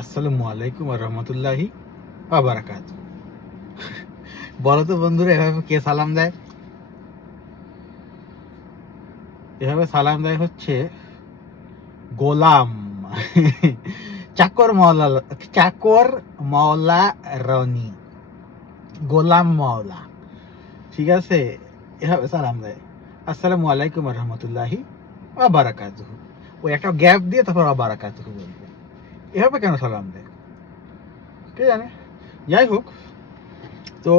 আসসালামু আলাইকুম রহমতুল্লাহি বারাকাত বলো বন্ধুরা, এভাবে কে সালাম দেয়? এভাবে সালাম দেয় হচ্ছে গোলাম। চাকর মাওলা চাকর মাওলা রনি। গোলাম মাওলা। ঠিক আছে? এভাবে সালাম দেয়। আসসালামু আলাইকুম রহমতুল্লাহি বারাকাত ওই একটা গ্যাপ দিয়ে তারপর বারাকাত বলবে। এভাবে কেন সালাম দেয়? কে জানে? যাই হোক তো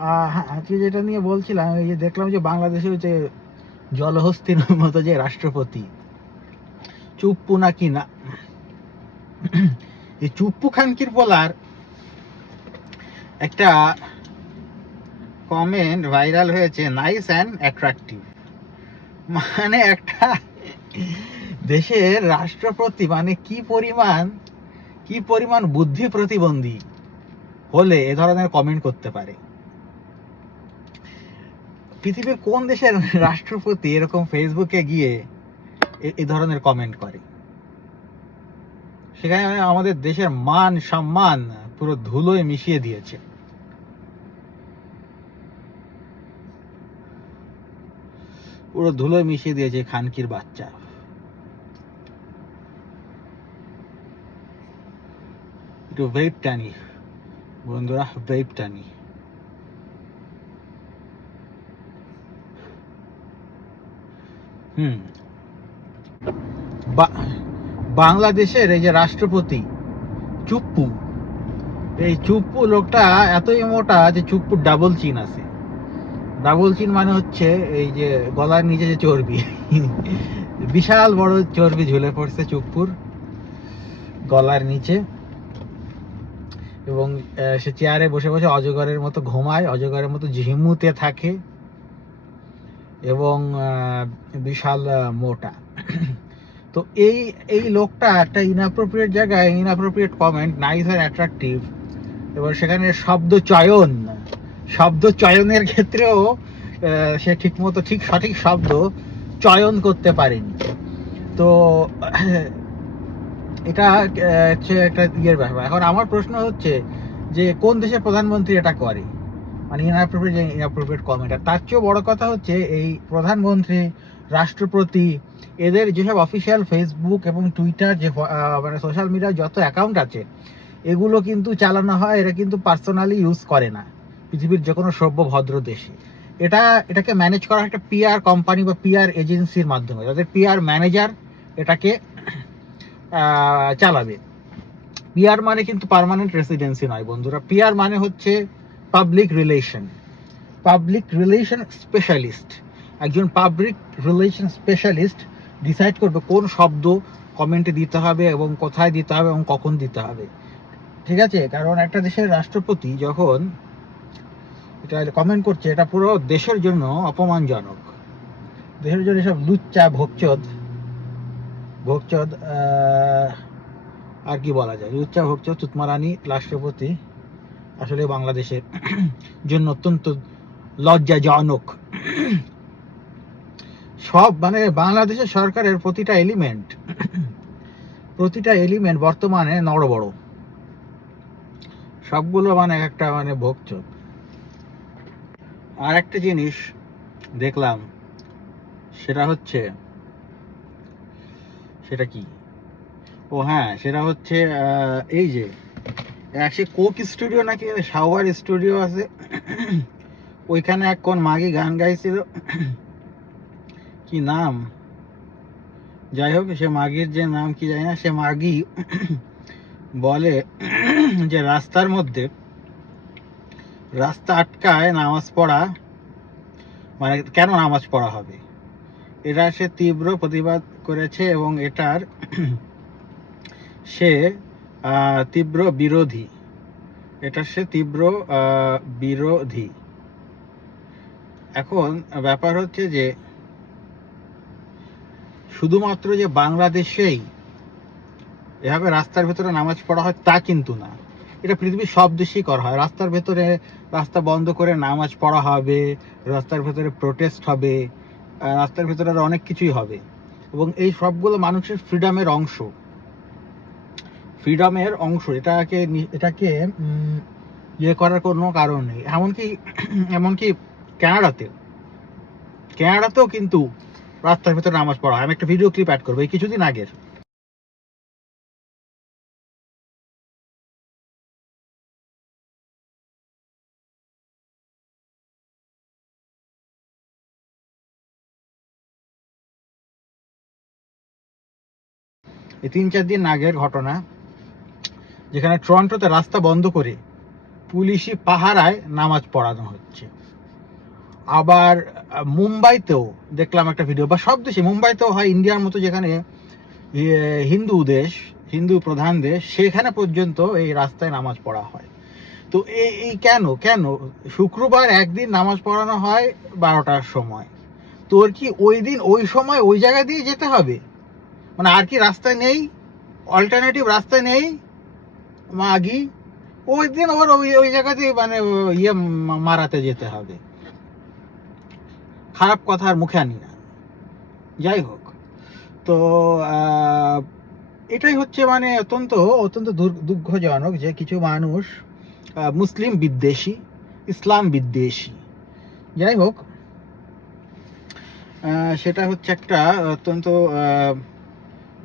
হ্যাঁ, আজকে যেটা নিয়ে বলছিলাম এই যে দেখলাম যে বাংলাদেশের যে জলহস্তির মতো যে রাষ্ট্রপতি চুপ্পু নাকি না? এই চুপ্পু খানকির বলার একটা কমেন্ট ভাইরাল হয়েছে নাইস অ্যান্ড অ্যাট্রাকটিভ মানে একটা দেশের রাষ্ট্রপতি মানে কি পরিমাণ কি পরিমাণ বুদ্ধি প্রতিবন্ধী হলে এ ধরনের কমেন্ট করতে পারে? পৃথিবীর কোন দেশের রাষ্ট্রপতি এরকম ফেসবুকে গিয়ে এ- ধরনের কমেন্ট করে? সেখানে আমাদের দেশের মান, সম্মান পুরো ধুলোয় মিশিয়ে দিয়েছে। পুরো ধুলোয় মিশিয়ে দিয়েছে খানকির বাচ্চা। একটু ভেপ টানি। বন্ধুরা ভেপ টানি। হুম। বাংলাদেশের এই যে রাষ্ট্রপতি চুপ্পু, এই চুপ্পু লোকটা এতই মোটা যে চুপ্পুর ডাবল চিন আছে। ডাবল চিন মানে হচ্ছে এই যে গলার নিচে যে চর্বি। বিশাল বড় চর্বি ঝুলে পড়ছে চুপ্পুর গলার নিচে। এবং সে চেয়ারে বসে বসে অজগরের মতো ঘুমায়, অজগরের মতো ঝিমুতে থাকে এবং বিশাল মোটা। তো এই এই লোকটা একটা ইনঅ্যাপ্রোপ্রিয়েট জায়গায় ইনঅ্যাপ্রোপ্রিয়েট কমেন্ট নাইস আর অ্যাট্রাকটিভ এবার সেখানে শব্দ চয়ন। শব্দ চয়নের ক্ষেত্রেও সে ঠিকমতো ঠিক সঠিক শব্দ চয়ন করতে পারেনি। তো এটা হচ্ছে একটা ইয়ের ব্যাপার। এখন আমার প্রশ্ন হচ্ছে যে, কোন দেশের প্রধানমন্ত্রী এটা করে? মানে ইনঅ্যাপ্রোপ্রিয়েট যে ইনঅ্যাপ্রোপ্রিয়েট কমেন্ট তার চেয়েও বড় কথা হচ্ছে, এই প্রধানমন্ত্রী, রাষ্ট্রপতি, এদের যেসব অফিসিয়াল ফেসবুক এবং টুইটার যে মানে সোশ্যাল মিডিয়ার যত অ্যাকাউন্ট আছে, এগুলো কিন্তু চালানো হয়, এরা কিন্তু পার্সোনালি ইউজ করে না। পৃথিবীর যে কোনো সভ্য, ভদ্র দেশে। এটা, এটাকে ম্যানেজ করা একটা পিআর কোম্পানি বা পিআর এজেন্সির মাধ্যমে। তাদের পিআর ম্যানেজার এটাকে চালাবে। পিআর মানে কিন্তু পার্মানেন্ট রেসিডেন্সি নয় বন্ধুরা। পিআর মানে হচ্ছে public relation public relation specialist একজন পাবলিক রিলেশন স্পেশালিস্ট ডিসাইড করবে কোন শব্দ কমেন্টে দিতে হবে এবং কোথায় দিতে হবে এবং কখন দিতে হবে। ঠিক আছে? কারণ একটা দেশের রাষ্ট্রপতি যখন এটা কমেন্ট করছে, এটা পুরো দেশের জন্য অপমানজনক। দেশের জন্য সব লুচ্চা ভোগচোদ। ভোগচোদ আর কি বলা যায়? লুচ্চা ভোগচোদ, তুতমারানি রাষ্ট্রপতি আসলে বাংলাদেশের জন্য অত্যন্ত লজ্জাজনক। সব মানে বাংলাদেশের সরকারের প্রতিটা এলিমেন্ট প্রতিটা এলিমেন্ট বর্তমানে নড় বড় সবগুলো মানে একটা মানে ভোগচোদ। আর একটা জিনিস দেখলাম, সেটা হচ্ছে সেটা কি? ও হ্যাঁ সেটা হচ্ছে এই যে সে কোক স্টুডিও নাকি শাওয়ার স্টুডিও আছে, ওইখানে এক কোন মাগি গান গাইছিল। কি নাম? যাই হোক, সে মাগির যে নাম কি জানি না, সে মাগি বলে যে রাস্তার মধ্যে, রাস্তা আটকায় নামাজ পড়া মানে কেন নামাজ পড়া হবে? এটা সে তীব্র প্রতিবাদ করেছে এবং এটার সে তীব্র বিরোধী। এটা সে তীব্র বিরোধী। এখন ব্যাপার হচ্ছে যে, শুধুমাত্র যে বাংলাদেশেই এভাবে রাস্তার ভেতরে নামাজ পড়া হয় তা কিন্তু না। এটা পৃথিবীর সব দেশেই করা হয়। রাস্তার ভেতরে রাস্তা বন্ধ করে নামাজ পড়া হবে, রাস্তার ভেতরে প্রোটেস্ট হবে রাস্তার ভেতরে অনেক কিছুই হবে। এবং এই সবগুলো মানুষের ফ্রিডমের অংশ। ফ্রিডমের অংশ, এটাকে এটাকে ইয়ে করার কোনো কারণ নেই। এমনকি এমনকি ক্যানাডাতে ক্যানাডাতেও কিন্তু রাস্তার ভিতরে নামাজ পড়া হয়। আমি একটা ভিডিও ক্লিপ অ্যাড করব, এই কিছুদিন আগের। এই তিন চার দিন আগের ঘটনা, যেখানে টরন্টোতে রাস্তা বন্ধ করে পুলিশি পাহারায় নামাজ পড়ানো হচ্ছে। আবার মুম্বাইতেও দেখলাম একটা ভিডিও বা সব দেশে, মুম্বাইতেও হয়, ইন্ডিয়ার মতো যেখানে হিন্দু দেশ, হিন্দু প্রধান দেশ, সেখানে পর্যন্ত এই রাস্তায় নামাজ পড়া হয়। তো এই এই কেন? কেন? শুক্রবার একদিন নামাজ পড়ানো হয় বারোটার সময়। তোর কি ওই দিন, ওই সময় ওই জায়গা দিয়ে যেতে হবে? মানে আর কি রাস্তা নেই অল্টারনেটিভ রাস্তা নেই, মাগি। ওই দিন আবার ওই ওই জায়গাতেই মানে ইয়ে মারাতে যেতে হবে। খারাপ কথা আর মুখে আনি না। যাই হোক। তো এটাই হচ্ছে মানে অত্যন্ত অত্যন্ত দুঃখজনক যে কিছু মানুষ মুসলিম বিদ্বেষী, ইসলাম বিদ্বেষী। যাই হোক সেটা হচ্ছে একটা অত্যন্ত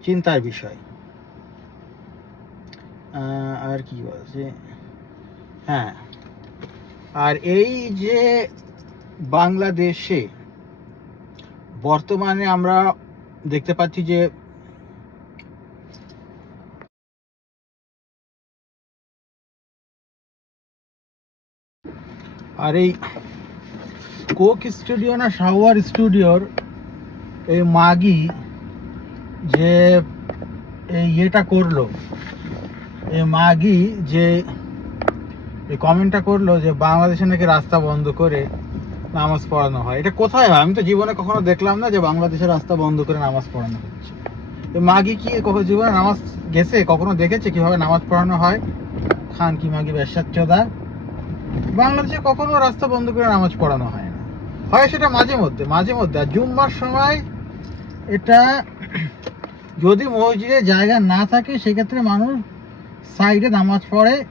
চিন্তার বিষয়। আর কি বলছে? হ্যাঁ। আর এই যে বাংলাদেশে বর্তমানে আমরা দেখতে পাচ্ছি যে আর এই কোক স্টুডিও না শাওয়ার স্টুডিওর এই মাগি যে এই ইয়েটা করল, এই মাগি যে এই কমেন্টটা করল যে বাংলাদেশে নাকি রাস্তা বন্ধ করে নামাজ পড়ানো হয়। এটা কোথায় হয়? আমি তো জীবনে কখনো দেখলাম না যে বাংলাদেশে রাস্তা বন্ধ করে নামাজ পড়ানো হচ্ছে। মাগি কি কখনো জীবনে নামাজ গেছে? কখনো দেখেছে কীভাবে নামাজ পড়ানো হয়? খান কি মাগি বেশাচ্চদা বাংলাদেশে কখনো রাস্তা বন্ধ করে নামাজ পড়ানো হয় না। হয় সেটা মাঝে মধ্যে মাঝে মধ্যে। আর জুম্মার সময় এটা যদি মসজিদে জায়গা না থাকে, সেক্ষেত্রে মানুষ সাইডে নামাজ পড়ে।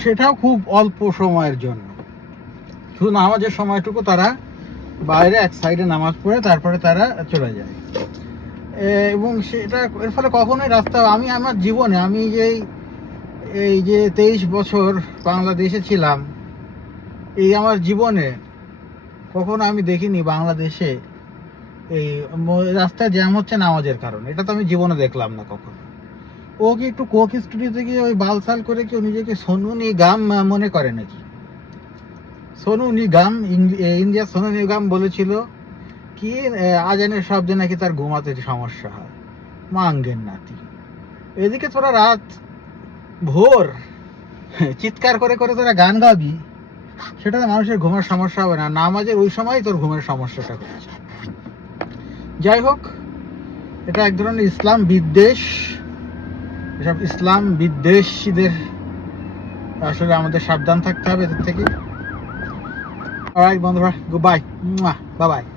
সেটাও খুব অল্প সময়ের জন্য। শুধু নামাজের সময়টুকু তারা বাইরে এক সাইডে নামাজ পড়ে, তারপরে তারা চলে যায়। এবং সেটা এর ফলে কখনোই রাস্তা, আমি আমার জীবনে, আমি যেই, এই যে তেইশ বছর বাংলাদেশে ছিলাম, এই আমার জীবনে কখনো আমি দেখিনি বাংলাদেশে এই রাস্তায় জ্যাম হচ্ছে নামাজের কারণে। এটা তো আমি জীবনে দেখলাম না কখনো। ও কি একটু কোক স্টুডিওতে গিয়ে ওই বালসাল করে কেউ নিজেকে সোনু আহ, মনে করে নাকি? সোনু নিগাম ইন্ডিয়া সোনু নিগাম বলেছিল কি আজানের শব্দে নাকি তার ঘুমাতে সমস্যা হয়। মাঙ্গের নাতি। এদিকে তোরা রাত ভোর চিৎকার করে করে তোরা গান গাবি সেটাতে মানুষের ঘুমের সমস্যা হবে না। নামাজের ওই সময় তোর ঘুমের সমস্যাটা হচ্ছে। যাই হোক, এটা এক ধরনের ইসলাম বিদ্বেষ। এসব ইসলাম বিদ্বেষীদের আসলে আমাদের সাবধান থাকতে হবে এদের থেকে। বন্ধু বন্ধুরা গুড বাই বাবাই বাই